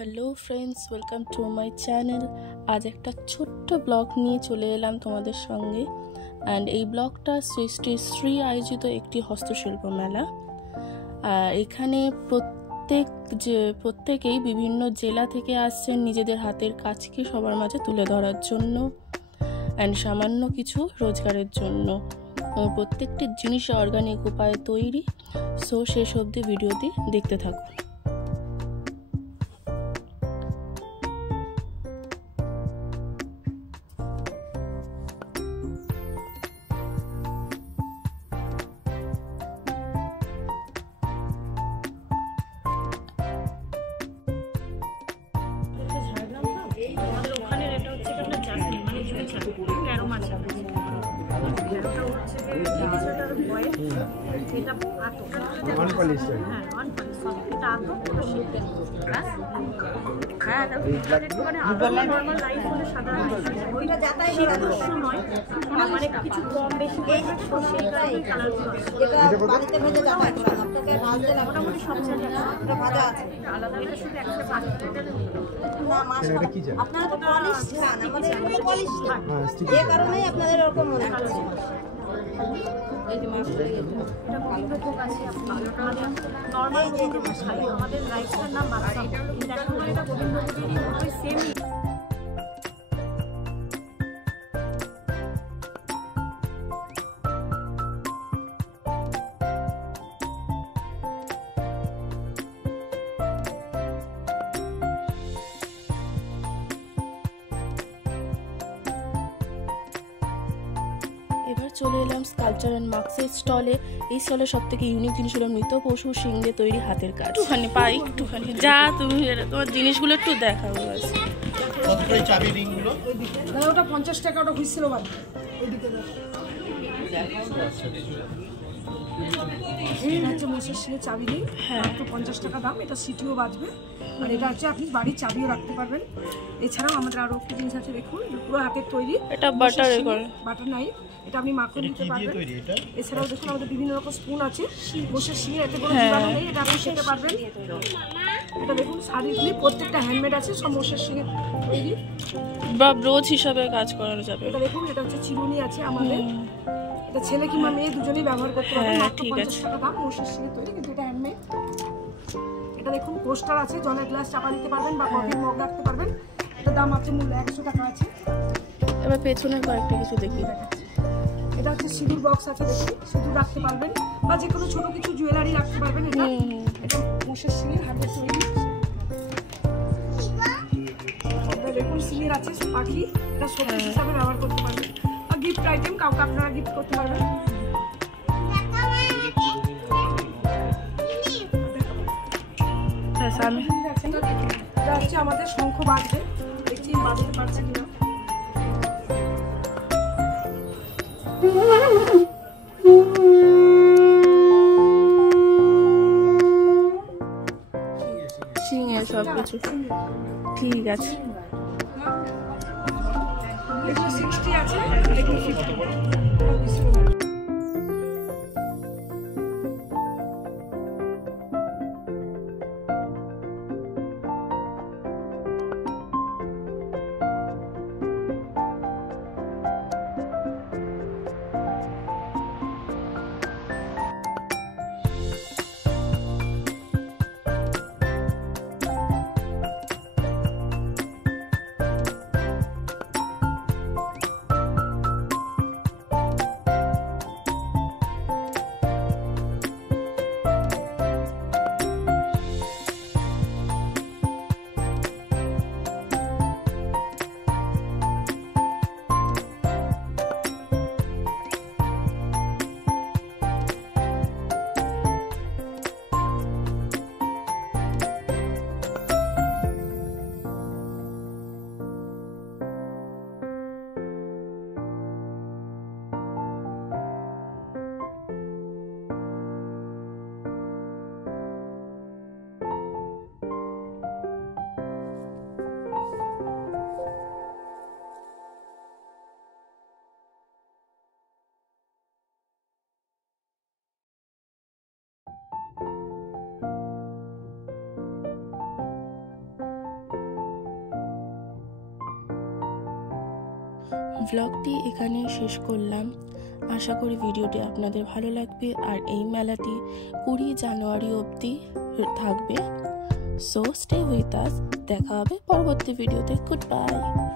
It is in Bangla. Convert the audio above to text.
Hello friends, welcome to my channel. আজ একটা ছোট্ট ব্লগ নিয়ে চলে এলাম তোমাদের সঙ্গে। অ্যান্ড এই ব্লগটা শ্রী আয়োজিত একটি হস্তশিল্প মেলা। এখানে প্রত্যেকেই বিভিন্ন জেলা থেকে আসছেন নিজেদের হাতের কাজকে সবার মাঝে তুলে ধরার জন্য অ্যান্ড সামান্য কিছু রোজগারের জন্য। প্রত্যেকটি জিনিস অর্গানিক উপায়ে তৈরি। সো শেষ অবধি ভিডিওটি দেখতে থাকুন। আপনারা তো পলিশ খান, আমাদের এগুলো পলিশ না, এই কারণেই আপনাদের এরকম মনে হচ্ছে। এই যে মাছটা এটা বিভিন্ন ভোগ আছে, নরমাল আমাদের রাইসটার নাম বাদশা, কিন্তু এখন এটা গোবিন্দভোগেরই মতোই সেম। এবার চলে এলাম স্কাল্পচার অ্যান্ড মার্কসের স্টলে। এই স্টলে সব থেকে ইউনিক জিনিস হলো মৃত পশু শিং দিয়ে তৈরি হাতের কাজ। একটুখানি পাই, একটুখানি যা তুমি তোমার জিনিসগুলো একটু দেখাবো। ওটা 50 টাকা, ওটা হুইসেল বাদ ওইদিকে হচ্ছে মোষের শিঙে চাবি নেই, হ্যাঁ, একটু 50 টাকা দাম। এটা সিটিও বাজবে, আর এটা হচ্ছে আপনি বাড়ির চাবিও রাখতে পারবেন। এছাড়াও আমাদের আরো একটু জিনিস আছে, দেখুন পুরো হাতের তৈরি। এটা বাটার নাইফ, এটা আপনি মাখন দিতে পারবেন। এছাড়াও দেখুন আমাদের বিভিন্ন রকম স্পুন আছে মোষের শিঙে, এতে কোনো জীবাণু নেই, এটা আপনি খেতে পারবেন। এটা দেখুন শাড়ি ক্লিপ, প্রত্যেকটা হ্যান্ডমেড আছে, সব মোষের শিঙে তৈরি বা ব্রোচ হিসাবে কাজ করা যাবে। এটা দেখুন, এটা হচ্ছে চিরুনি আছে আমাদের, এটা ছেলে কিংবা মেয়ে দুজনেই ব্যবহার করতে পারবেন। মাত্র 50 টাকা দাম, মোষের শিঙে তৈরি, কিন্তু এটা হ্যান্ডমেড। এটা দেখুন কোস্টার আছে, জলের গ্লাস চাপা দিতে পারবেন বা কফির মগ রাখতে পারবেন। এটা দাম আছে মূল্য 100 টাকা আছে। এবার পেছনের কয়েকটা কিছু দেখি। এটা হচ্ছে সিঁদুর বক্স আছে, দেখুন সিঁদুর রাখতে পারবেন বা যে কোনো ছোট কিছু জুয়েলারি রাখতে পারবেন। এটা মোষের শিঙের হাতের তৈরি। এটা দেখুন শিঙের আছে পাখি, এটা শোপিস হিসাবে ব্যবহার করতে পারবেন বা গিফট আইটেম কাউকে আপনারা গিফট করতে পারবেন। এটা হচ্ছে আমাদের শঙ্খ বাজবে, দেখছি বাজতে পারছে কিনা। শিঙে সব কিছু ঠিক আছে। এগুলো 60 আছে, এগুলো 50। ব্লগটি এখানেই শেষ করলাম। আশা করি ভিডিওটি আপনাদের ভালো লাগবে। আর এই মেলাটি 20 জানুয়ারি অবধি থাকবে। So stay with us. দেখা হবে পরবর্তী ভিডিওতে। Good bye.